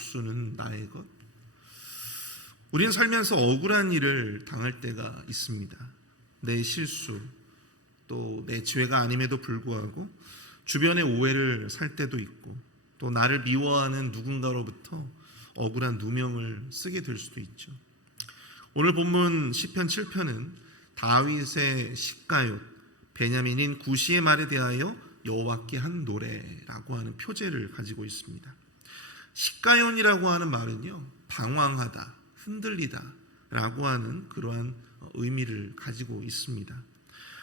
복수는 나의 것. 우리는 살면서 억울한 일을 당할 때가 있습니다. 내 실수, 또 내 죄가 아님에도 불구하고 주변의 오해를 살 때도 있고, 또 나를 미워하는 누군가로부터 억울한 누명을 쓰게 될 수도 있죠. 오늘 본문 시편 7편은 다윗의 시가요, 베냐민인 구시의 말에 대하여 여호와께 한 노래라고 하는 표제를 가지고 있습니다. 시가요이라고 하는 말은요, 방황하다, 흔들리다 라고 하는 그러한 의미를 가지고 있습니다.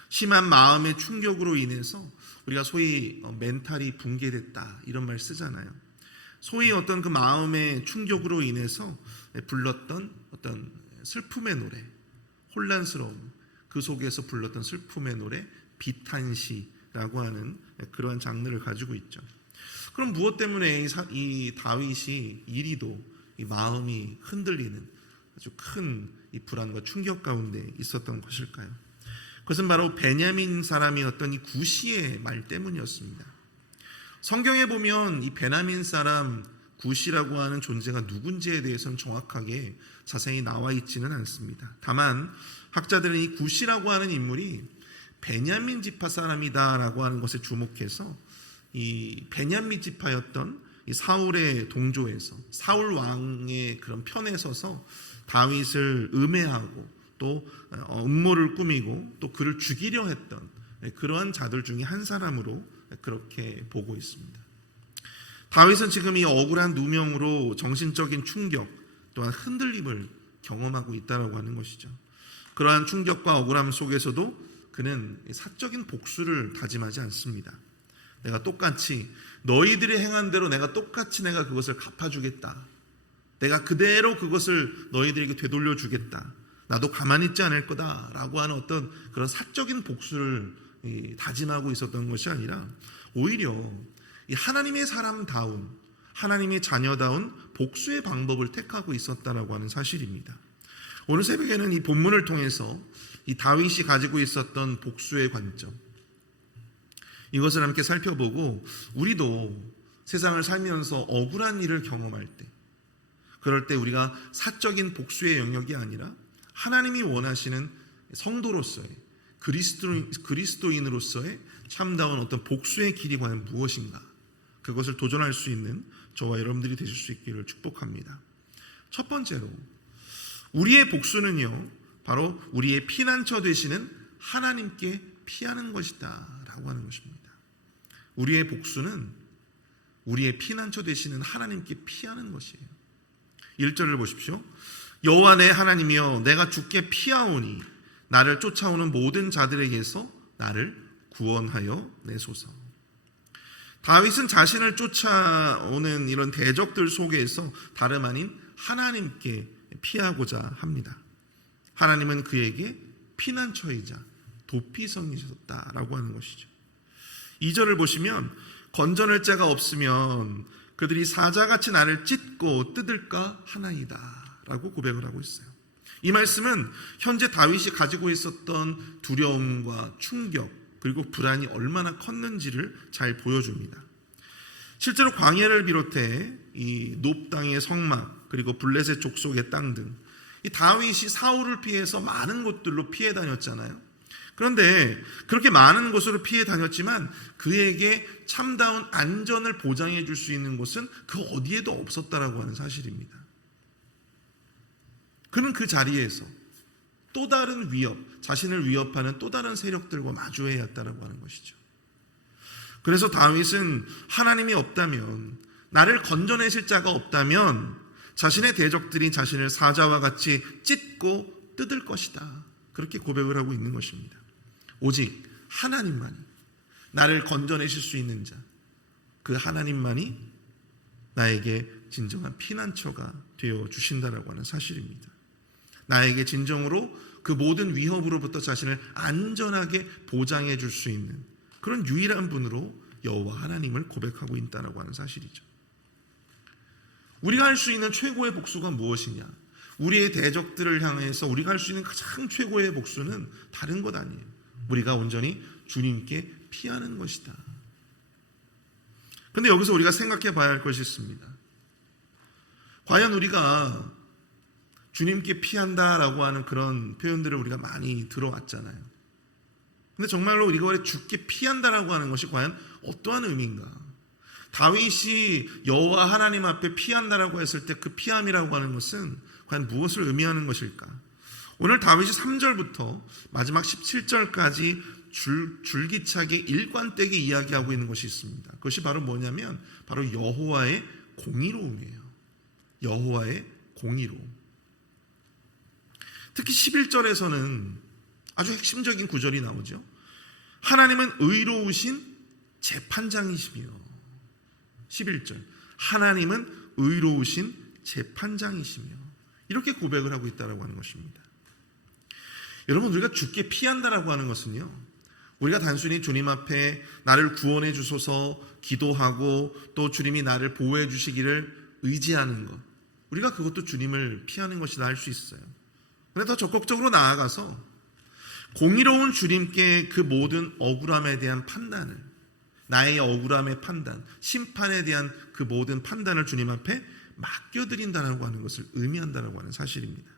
심한 마음의 충격으로 인해서 우리가 소위 멘탈이 붕괴됐다 이런 말 쓰잖아요. 소위 어떤 그 마음의 충격으로 인해서 불렀던 어떤 슬픔의 노래, 혼란스러움, 그 속에서 불렀던 슬픔의 노래, 비탄시라고 하는 그러한 장르를 가지고 있죠. 그럼 무엇 때문에 이 다윗이 이리도 이 마음이 흔들리는 아주 큰 이 불안과 충격 가운데 있었던 것일까요? 그것은 바로 베냐민 사람이었던 이 구시의 말 때문이었습니다. 성경에 보면 이 베냐민 사람 구시라고 하는 존재가 누군지에 대해서는 정확하게 자세히 나와 있지는 않습니다. 다만 학자들은 이 구시라고 하는 인물이 베냐민 지파 사람이다라고 하는 것에 주목해서 이 베냐민 지파였던 이 사울의 동조에서 사울 왕의 그런 편에 서서 다윗을 음해하고 또 음모를 꾸미고 또 그를 죽이려 했던 그러한 자들 중에 한 사람으로 그렇게 보고 있습니다. 다윗은 지금 이 억울한 누명으로 정신적인 충격 또한 흔들림을 경험하고 있다고 하는 것이죠. 그러한 충격과 억울함 속에서도 그는 사적인 복수를 다짐하지 않습니다. 내가 똑같이 너희들이 행한 대로 내가 똑같이 내가 그것을 갚아주겠다. 내가 그대로 그것을 너희들에게 되돌려 주겠다. 나도 가만히 있지 않을 거다라고 하는 어떤 그런 사적인 복수를 다짐하고 있었던 것이 아니라 오히려 이 하나님의 사람다운, 하나님의 자녀다운 복수의 방법을 택하고 있었다라고 하는 사실입니다. 오늘 새벽에는 이 본문을 통해서 이 다윗이 가지고 있었던 복수의 관점, 이것을 함께 살펴보고 우리도 세상을 살면서 억울한 일을 경험할 때, 그럴 때 우리가 사적인 복수의 영역이 아니라 하나님이 원하시는 성도로서의 그리스도인으로서의 참다운 어떤 복수의 길이 과연 무엇인가, 그것을 도전할 수 있는 저와 여러분들이 되실 수 있기를 축복합니다. 첫 번째로 우리의 복수는요, 바로 우리의 피난처 되시는 하나님께 피하는 것이다 라고 하는 것입니다. 우리의 복수는 우리의 피난처 되시는 하나님께 피하는 것이에요. 1절을 보십시오. 여호와 내 하나님이여, 내가 주께 피하오니 나를 쫓아오는 모든 자들에게서 나를 구원하여 내소서. 다윗은 자신을 쫓아오는 이런 대적들 속에서 다름 아닌 하나님께 피하고자 합니다. 하나님은 그에게 피난처이자 도피성이셨다라고 하는 것이죠. 2절을 보시면 건져낼 자가 없으면 그들이 사자같이 나를 찢고 뜯을까 하나이다 라고 고백을 하고 있어요. 이 말씀은 현재 다윗이 가지고 있었던 두려움과 충격 그리고 불안이 얼마나 컸는지를 잘 보여줍니다. 실제로 광야를 비롯해 이 놉 땅의 성막 그리고 블레셋 족속의 땅 등 이 다윗이 사울을 피해서 많은 곳들로 피해 다녔잖아요. 그런데 그렇게 많은 곳으로 피해 다녔지만 그에게 참다운 안전을 보장해 줄 수 있는 곳은 그 어디에도 없었다라고 하는 사실입니다. 그는 그 자리에서 또 다른 위협, 자신을 위협하는 또 다른 세력들과 마주해야 했다라고 하는 것이죠. 그래서 다윗은 하나님이 없다면, 나를 건져내실 자가 없다면 자신의 대적들이 자신을 사자와 같이 찢고 뜯을 것이다, 그렇게 고백을 하고 있는 것입니다. 오직 하나님만이, 나를 건져내실 수 있는 자, 그 하나님만이 나에게 진정한 피난처가 되어 주신다라고 하는 사실입니다. 나에게 진정으로 그 모든 위협으로부터 자신을 안전하게 보장해 줄 수 있는 그런 유일한 분으로 여호와 하나님을 고백하고 있다라고 하는 사실이죠. 우리가 할 수 있는 최고의 복수가 무엇이냐? 우리의 대적들을 향해서 우리가 할 수 있는 가장 최고의 복수는 다른 것 아니에요. 우리가 온전히 주님께 피하는 것이다. 그런데 여기서 우리가 생각해 봐야 할 것이 있습니다. 과연 우리가 주님께 피한다라고 하는 그런 표현들을 우리가 많이 들어왔잖아요. 근데 정말로 우리가 주께 피한다라고 하는 것이 과연 어떠한 의미인가? 다윗이 여호와 하나님 앞에 피한다라고 했을 때 그 피함이라고 하는 것은 과연 무엇을 의미하는 것일까? 오늘 다윗이 3절부터 마지막 17절까지 줄기차게 일관되게 이야기하고 있는 것이 있습니다. 그것이 바로 뭐냐면 바로 여호와의 공의로움이에요. 여호와의 공의로움. 특히 11절에서는 아주 핵심적인 구절이 나오죠. 하나님은 의로우신 재판장이시며, 11절 하나님은 의로우신 재판장이시며, 이렇게 고백을 하고 있다고 하는 것입니다. 여러분, 우리가 주께 피한다라고 하는 것은요, 우리가 단순히 주님 앞에 나를 구원해 주소서 기도하고 또 주님이 나를 보호해 주시기를 의지하는 것, 우리가 그것도 주님을 피하는 것이라 할 수 있어요. 그런데 더 적극적으로 나아가서 공의로운 주님께 그 모든 억울함에 대한 판단을, 나의 억울함의 판단, 심판에 대한 그 모든 판단을 주님 앞에 맡겨드린다라고 하는 것을 의미한다라고 하는 사실입니다.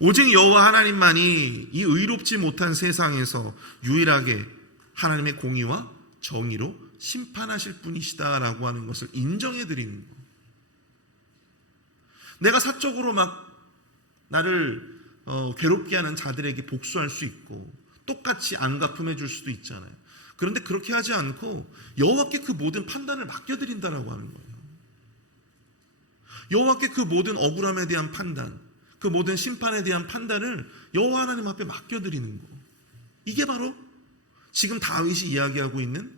오직 여호와 하나님만이 이 의롭지 못한 세상에서 유일하게 하나님의 공의와 정의로 심판하실 분이시다라고 하는 것을 인정해드리는 것. 내가 사적으로 막 나를 괴롭게 하는 자들에게 복수할 수 있고 똑같이 안 갚음해 줄 수도 있잖아요. 그런데 그렇게 하지 않고 여호와께 그 모든 판단을 맡겨드린다라고 하는 거예요. 여호와께 그 모든 억울함에 대한 판단, 그 모든 심판에 대한 판단을 여호와 하나님 앞에 맡겨드리는 거. 이게 바로 지금 다윗이 이야기하고 있는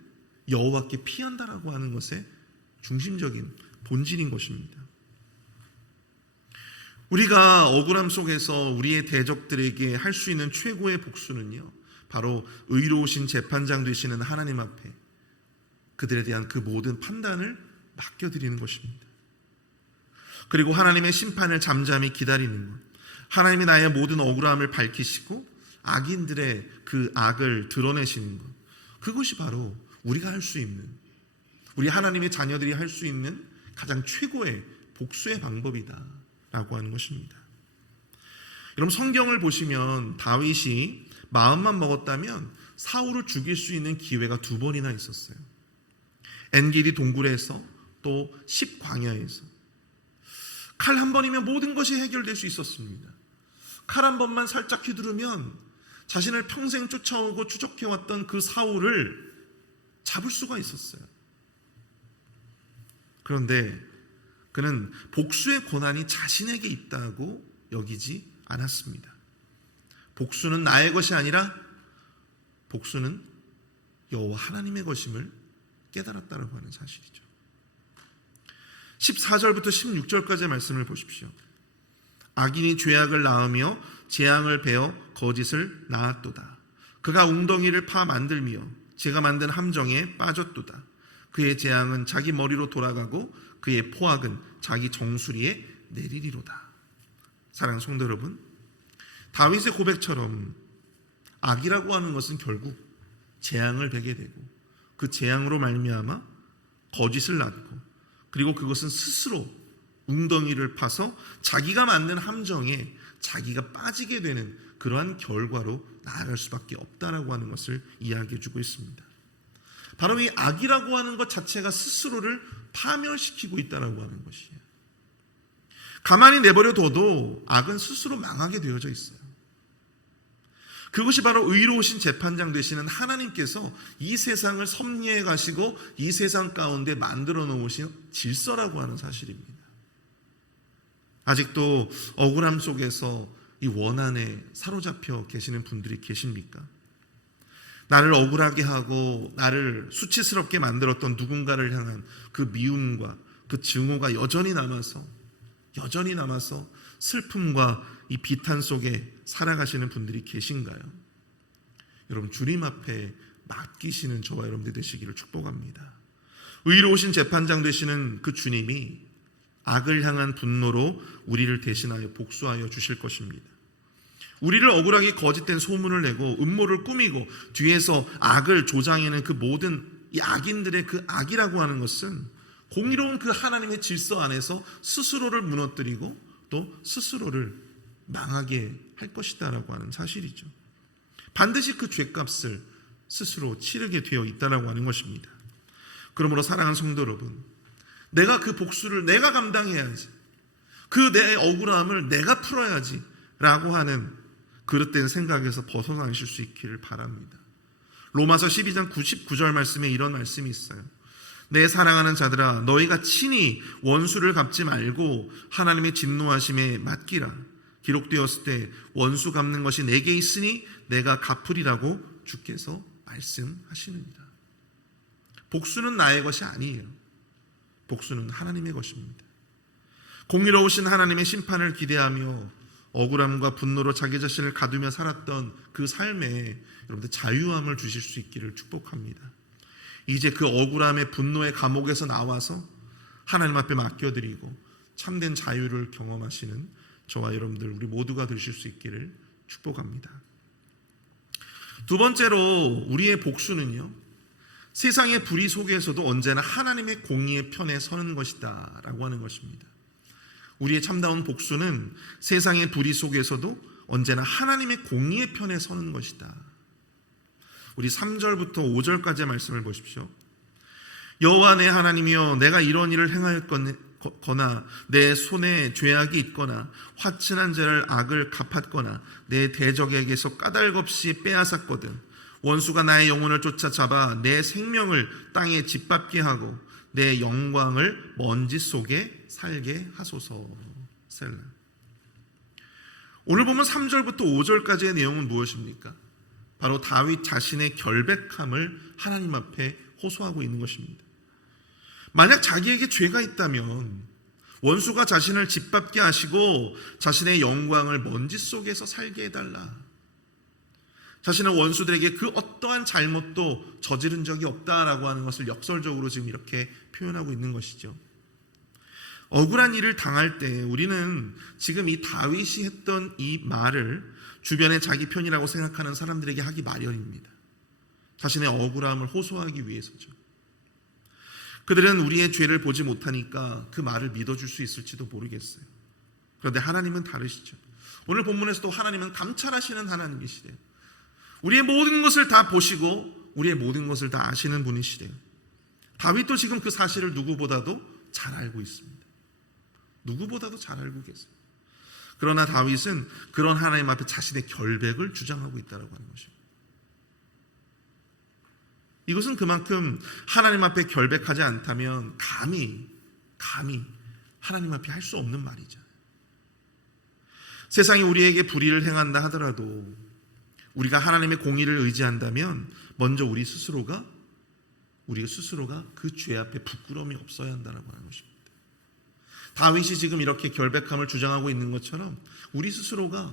여호와께 피한다라고 하는 것의 중심적인 본질인 것입니다. 우리가 억울함 속에서 우리의 대적들에게 할 수 있는 최고의 복수는요, 바로 의로우신 재판장 되시는 하나님 앞에 그들에 대한 그 모든 판단을 맡겨드리는 것입니다. 그리고 하나님의 심판을 잠잠히 기다리는 것, 하나님이 나의 모든 억울함을 밝히시고 악인들의 그 악을 드러내시는 것, 그것이 바로 우리가 할 수 있는, 우리 하나님의 자녀들이 할 수 있는 가장 최고의 복수의 방법이다 라고 하는 것입니다. 여러분, 성경을 보시면 다윗이 마음만 먹었다면 사울을 죽일 수 있는 기회가 2번이나 있었어요. 엔게디 동굴에서 또 십광야에서. 칼 한 번이면 모든 것이 해결될 수 있었습니다. 칼 한 번만 살짝 휘두르면 자신을 평생 쫓아오고 추적해왔던 그 사울을 잡을 수가 있었어요. 그런데 그는 복수의 권한이 자신에게 있다고 여기지 않았습니다. 복수는 나의 것이 아니라 복수는 여호와 하나님의 것임을 깨달았다고 하는 사실이죠. 14절부터 16절까지의 말씀을 보십시오. 악인이 죄악을 낳으며 재앙을 베어 거짓을 낳았도다. 그가 웅덩이를 파 만들며 제가 만든 함정에 빠졌도다. 그의 재앙은 자기 머리로 돌아가고 그의 포악은 자기 정수리에 내리리로다. 사랑하는 성도 여러분, 다윗의 고백처럼 악이라고 하는 것은 결국 재앙을 베게 되고 그 재앙으로 말미암아 거짓을 낳고, 그리고 그것은 스스로 웅덩이를 파서 자기가 만든 함정에 자기가 빠지게 되는 그러한 결과로 나아갈 수밖에 없다라고 하는 것을 이야기해 주고 있습니다. 바로 이 악이라고 하는 것 자체가 스스로를 파멸시키고 있다라고 하는 것이에요. 가만히 내버려둬도 악은 스스로 망하게 되어져 있어요. 그것이 바로 의로우신 재판장 되시는 하나님께서 이 세상을 섭리해 가시고 이 세상 가운데 만들어 놓으신 질서라고 하는 사실입니다. 아직도 억울함 속에서 이 원한에 사로잡혀 계시는 분들이 계십니까? 나를 억울하게 하고 나를 수치스럽게 만들었던 누군가를 향한 그 미움과 그 증오가 여전히 남아서 슬픔과 이 비탄 속에 살아가시는 분들이 계신가요? 여러분, 주님 앞에 맡기시는 저와 여러분들 되시기를 축복합니다. 의로우신 재판장 되시는 그 주님이 악을 향한 분노로 우리를 대신하여 복수하여 주실 것입니다. 우리를 억울하게 거짓된 소문을 내고 음모를 꾸미고 뒤에서 악을 조장해낸 그 모든 이 악인들의 그 악이라고 하는 것은 공의로운 그 하나님의 질서 안에서 스스로를 무너뜨리고 또 스스로를 망하게 할 것이다라고 하는 사실이죠. 반드시 그 죄값을 스스로 치르게 되어 있다라고 하는 것입니다. 그러므로 사랑하는 성도 여러분, 내가 그 복수를 내가 감당해야지, 그 내 억울함을 내가 풀어야지 라고 하는 그릇된 생각에서 벗어나실 수 있기를 바랍니다. 로마서 12장 99절 말씀에 이런 말씀이 있어요. 내 사랑하는 자들아, 너희가 친히 원수를 갚지 말고 하나님의 진노하심에 맡기라. 기록되었을 때 원수 갚는 것이 내게 있으니 내가 갚으리라고 주께서 말씀하시느니라. 복수는 나의 것이 아니에요. 복수는 하나님의 것입니다. 공의로우신 하나님의 심판을 기대하며 억울함과 분노로 자기 자신을 가두며 살았던 그 삶에 여러분들 자유함을 주실 수 있기를 축복합니다. 이제 그 억울함의 분노의 감옥에서 나와서 하나님 앞에 맡겨드리고 참된 자유를 경험하시는 저와 여러분들 우리 모두가 되실 수 있기를 축복합니다. 두 번째로 우리의 복수는요, 세상의 불의 속에서도 언제나 하나님의 공의의 편에 서는 것이다 라고 하는 것입니다. 우리의 참다운 복수는 세상의 불의 속에서도 언제나 하나님의 공의의 편에 서는 것이다. 우리 3절부터 5절까지의 말씀을 보십시오. 여호와 내 하나님이여, 내가 이런 일을 행하였거나 내 손에 죄악이 있거나 화친한 죄를 악을 갚았거나 내 대적에게서 까닭없이 빼앗았거든 원수가 나의 영혼을 쫓아잡아 내 생명을 땅에 짓밟게 하고 내 영광을 먼지 속에 살게 하소서. 셀라. 오늘 보면 3절부터 5절까지의 내용은 무엇입니까? 바로 다윗 자신의 결백함을 하나님 앞에 호소하고 있는 것입니다. 만약 자기에게 죄가 있다면 원수가 자신을 짓밟게 하시고 자신의 영광을 먼지 속에서 살게 해달라. 자신은 원수들에게 그 어떠한 잘못도 저지른 적이 없다라고 하는 것을 역설적으로 지금 이렇게 표현하고 있는 것이죠. 억울한 일을 당할 때 우리는 지금 이 다윗이 했던 이 말을 주변의 자기 편이라고 생각하는 사람들에게 하기 마련입니다. 자신의 억울함을 호소하기 위해서죠. 그들은 우리의 죄를 보지 못하니까 그 말을 믿어줄 수 있을지도 모르겠어요. 그런데 하나님은 다르시죠. 오늘 본문에서도 하나님은 감찰하시는 하나님이시래요. 우리의 모든 것을 다 보시고 우리의 모든 것을 다 아시는 분이시래요. 다윗도 지금 그 사실을 누구보다도 잘 알고 있습니다. 누구보다도 잘 알고 계세요. 그러나 다윗은 그런 하나님 앞에 자신의 결백을 주장하고 있다고 하는 것입니다. 이것은 그만큼 하나님 앞에 결백하지 않다면 감히 하나님 앞에 할 수 없는 말이죠. 세상이 우리에게 불의를 행한다 하더라도 우리가 하나님의 공의를 의지한다면 먼저 우리가 스스로가 그 죄 앞에 부끄러움이 없어야 한다고 하는 것입니다. 다윗이 지금 이렇게 결백함을 주장하고 있는 것처럼 우리 스스로가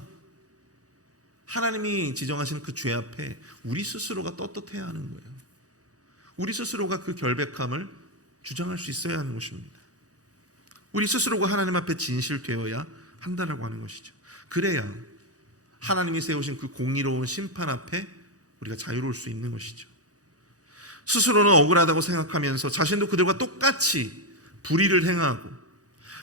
하나님이 지정하시는 그 죄 앞에 우리 스스로가 떳떳해야 하는 거예요. 우리 스스로가 그 결백함을 주장할 수 있어야 하는 것입니다. 우리 스스로가 하나님 앞에 진실되어야 한다라고 하는 것이죠. 그래야 하나님이 세우신 그 공의로운 심판 앞에 우리가 자유로울 수 있는 것이죠. 스스로는 억울하다고 생각하면서 자신도 그들과 똑같이 불의를 행하고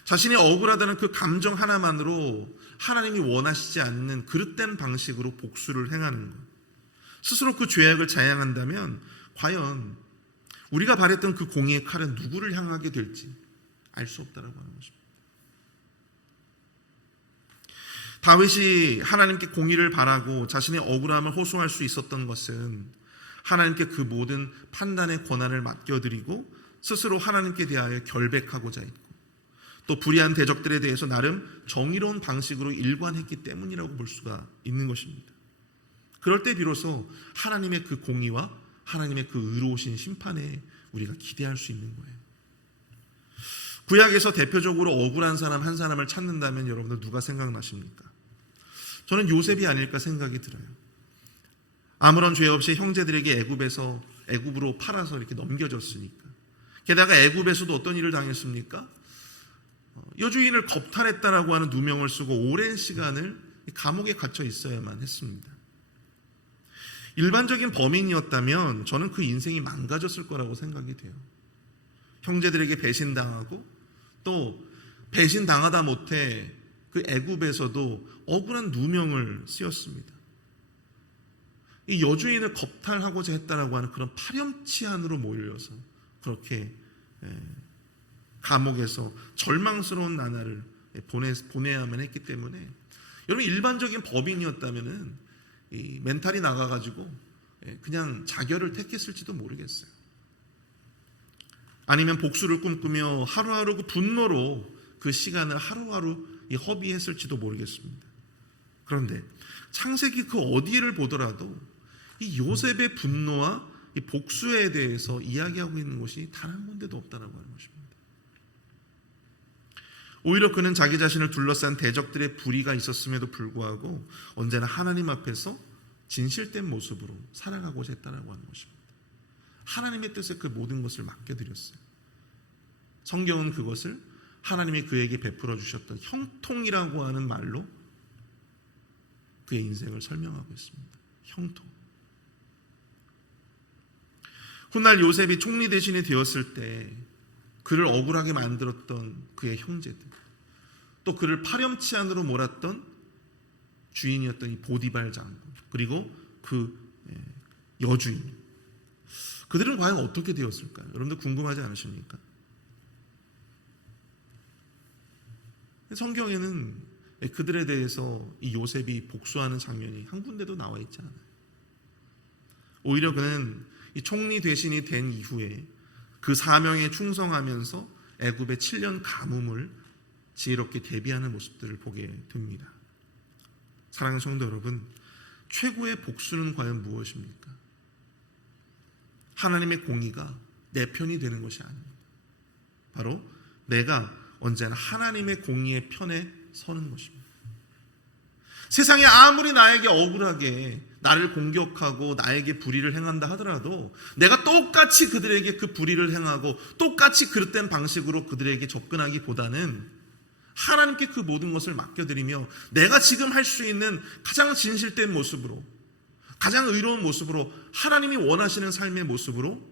자신이 억울하다는 그 감정 하나만으로 하나님이 원하시지 않는 그릇된 방식으로 복수를 행하는 것, 스스로 그 죄악을 자양한다면 과연 우리가 바랬던 그 공의의 칼은 누구를 향하게 될지 알 수 없다라고 하는 것입니다. 다윗이 하나님께 공의를 바라고 자신의 억울함을 호소할 수 있었던 것은 하나님께 그 모든 판단의 권한을 맡겨드리고 스스로 하나님께 대하여 결백하고자 했고 또 불의한 대적들에 대해서 나름 정의로운 방식으로 일관했기 때문이라고 볼 수가 있는 것입니다. 그럴 때 비로소 하나님의 그 공의와 하나님의 그 의로우신 심판에 우리가 기대할 수 있는 거예요. 구약에서 대표적으로 억울한 사람 한 사람을 찾는다면 여러분들 누가 생각나십니까? 저는 요셉이 아닐까 생각이 들어요. 아무런 죄 없이 형제들에게 애굽으로 팔아서 이렇게 넘겨졌으니까. 게다가 애굽에서도 어떤 일을 당했습니까? 여주인을 겁탈했다라고 하는 누명을 쓰고 오랜 시간을 감옥에 갇혀 있어야만 했습니다. 일반적인 범인이었다면 저는 그 인생이 망가졌을 거라고 생각이 돼요. 형제들에게 배신당하고 또 배신당하다 못해 그 애굽에서도 억울한 누명을 쓰였습니다. 이 여주인을 겁탈하고자 했다라고 하는 그런 파렴치한으로 몰려서 그렇게 감옥에서 절망스러운 나날을 보내야만 했기 때문에, 여러분 일반적인 법인이었다면은 이 멘탈이 나가가지고 그냥 자결을 택했을지도 모르겠어요. 아니면 복수를 꿈꾸며 하루하루 그 분노로 그 시간을 하루하루 허비했을지도 모르겠습니다. 그런데 창세기 그 어디를 보더라도 이 요셉의 분노와 이 복수에 대해서 이야기하고 있는 곳이 단 한 군데도 없다라고 하는 것입니다. 오히려 그는 자기 자신을 둘러싼 대적들의 불의가 있었음에도 불구하고 언제나 하나님 앞에서 진실된 모습으로 살아가고자 했다라고 하는 것입니다. 하나님의 뜻에 그 모든 것을 맡겨드렸어요. 성경은 그것을 하나님이 그에게 베풀어 주셨던 형통이라고 하는 말로 그의 인생을 설명하고 있습니다. 형통. 훗날 요셉이 총리 대신이 되었을 때 그를 억울하게 만들었던 그의 형제들, 또 그를 파렴치한으로 몰았던 주인이었던 이 보디발 장군, 그리고 그 여주인, 그들은 과연 어떻게 되었을까요? 여러분들 궁금하지 않으십니까? 성경에는 그들에 대해서 이 요셉이 복수하는 장면이 한 군데도 나와 있지 않아요. 오히려 그는 이 총리 대신이 된 이후에 그 사명에 충성하면서 애굽의 7년 가뭄을 지혜롭게 대비하는 모습들을 보게 됩니다. 사랑하는 성도 여러분, 최고의 복수는 과연 무엇입니까? 하나님의 공의가 내 편이 되는 것이 아닙니다. 바로 내가 언제나 하나님의 공의의 편에 서는 것입니다. 세상에 아무리 나에게 억울하게 나를 공격하고 나에게 불의를 행한다 하더라도 내가 똑같이 그들에게 그 불의를 행하고 똑같이 그릇된 방식으로 그들에게 접근하기보다는 하나님께 그 모든 것을 맡겨드리며 내가 지금 할 수 있는 가장 진실된 모습으로, 가장 의로운 모습으로, 하나님이 원하시는 삶의 모습으로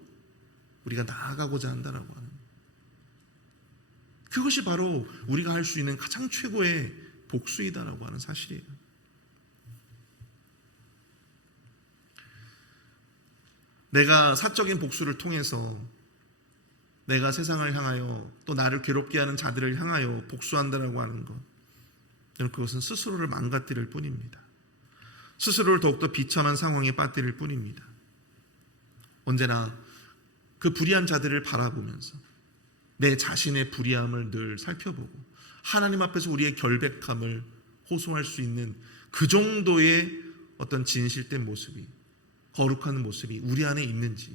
우리가 나아가고자 한다라고 하는, 그것이 바로 우리가 할 수 있는 가장 최고의 복수이다라고 하는 사실이에요. 내가 사적인 복수를 통해서 내가 세상을 향하여 또 나를 괴롭게 하는 자들을 향하여 복수한다라고 하는 것, 그것은 스스로를 망가뜨릴 뿐입니다. 스스로를 더욱더 비참한 상황에 빠뜨릴 뿐입니다. 언제나 그 불의한 자들을 바라보면서 내 자신의 불의함을 늘 살펴보고 하나님 앞에서 우리의 결백함을 호소할 수 있는 그 정도의 어떤 진실된 모습이, 거룩한 모습이 우리 안에 있는지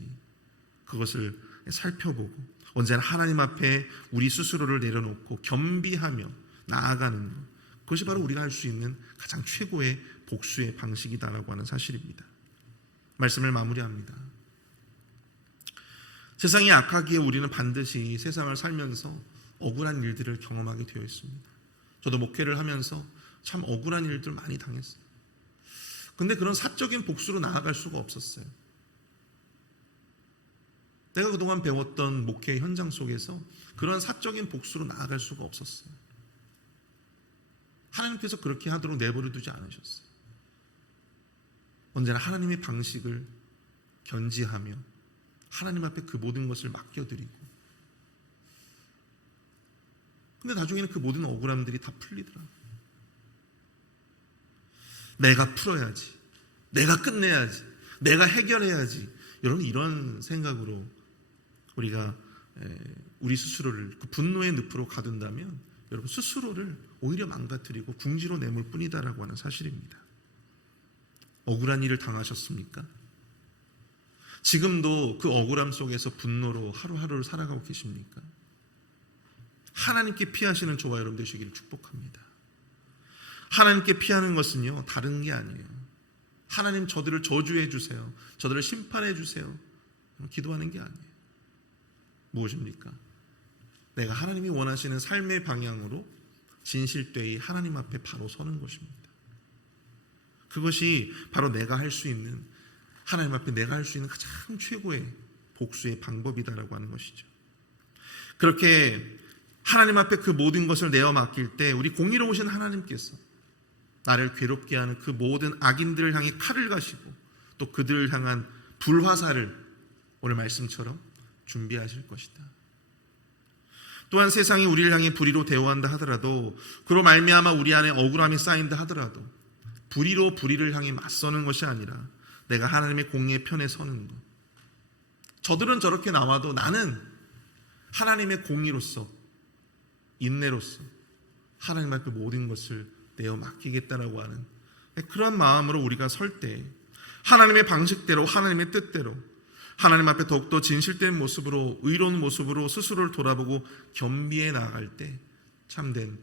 그것을 살펴보고 언제나 하나님 앞에 우리 스스로를 내려놓고 겸비하며 나아가는 것, 그것이 바로 우리가 할 수 있는 가장 최고의 복수의 방식이다라고 하는 사실입니다. 말씀을 마무리합니다. 세상이 악하기에 우리는 반드시 세상을 살면서 억울한 일들을 경험하게 되어 있습니다. 저도 목회를 하면서 참 억울한 일들 많이 당했어요. 근데 그런 사적인 복수로 나아갈 수가 없었어요. 내가 그동안 배웠던 목회 현장 속에서 그런 사적인 복수로 나아갈 수가 없었어요. 하나님께서 그렇게 하도록 내버려 두지 않으셨어요. 언제나 하나님의 방식을 견지하며 하나님 앞에 그 모든 것을 맡겨드리고, 근데 나중에는 그 모든 억울함들이 다 풀리더라고요. 내가 풀어야지, 내가 끝내야지, 내가 해결해야지. 여러분, 이런 생각으로 우리가 우리 스스로를 그 분노의 늪으로 가둔다면 여러분 스스로를 오히려 망가뜨리고 궁지로 내몰 뿐이다라고 하는 사실입니다. 억울한 일을 당하셨습니까? 지금도 그 억울함 속에서 분노로 하루하루를 살아가고 계십니까? 하나님께 피하시는 저와 여러분 되시기를 축복합니다. 하나님께 피하는 것은요, 다른 게 아니에요. 하나님, 저들을 저주해 주세요, 저들을 심판해 주세요, 기도하는 게 아니에요. 무엇입니까? 내가 하나님이 원하시는 삶의 방향으로 진실되이 하나님 앞에 바로 서는 것입니다. 그것이 바로 내가 할 수 있는, 하나님 앞에 내가 할 수 있는 가장 최고의 복수의 방법이다라고 하는 것이죠. 그렇게 하나님 앞에 그 모든 것을 내어 맡길 때 우리 공의로우신 하나님께서 나를 괴롭게 하는 그 모든 악인들을 향해 칼을 가시고 또 그들을 향한 불화살을 오늘 말씀처럼 준비하실 것이다. 또한 세상이 우리를 향해 불의로 대우한다 하더라도, 그로 말미암아 우리 안에 억울함이 쌓인다 하더라도 불의로 불의를 향해 맞서는 것이 아니라 내가 하나님의 공의의 편에 서는 것. 저들은 저렇게 나와도 나는 하나님의 공의로서, 인내로서 하나님 앞에 모든 것을 내어 맡기겠다라고 하는 그런 마음으로 우리가 설 때 하나님의 방식대로, 하나님의 뜻대로 하나님 앞에 더욱더 진실된 모습으로, 의로운 모습으로 스스로를 돌아보고 겸비해 나아갈 때 참된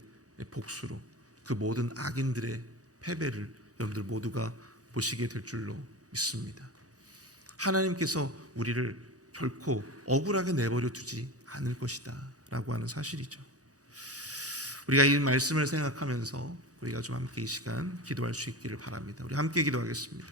복수로 그 모든 악인들의 패배를 여러분들 모두가 보시게 될 줄로 믿습니다. 하나님께서 우리를 결코 억울하게 내버려 두지 않을 것이다 라고 하는 사실이죠. 우리가 이 말씀을 생각하면서 우리가 좀 함께 이 시간 기도할 수 있기를 바랍니다. 우리 함께 기도하겠습니다.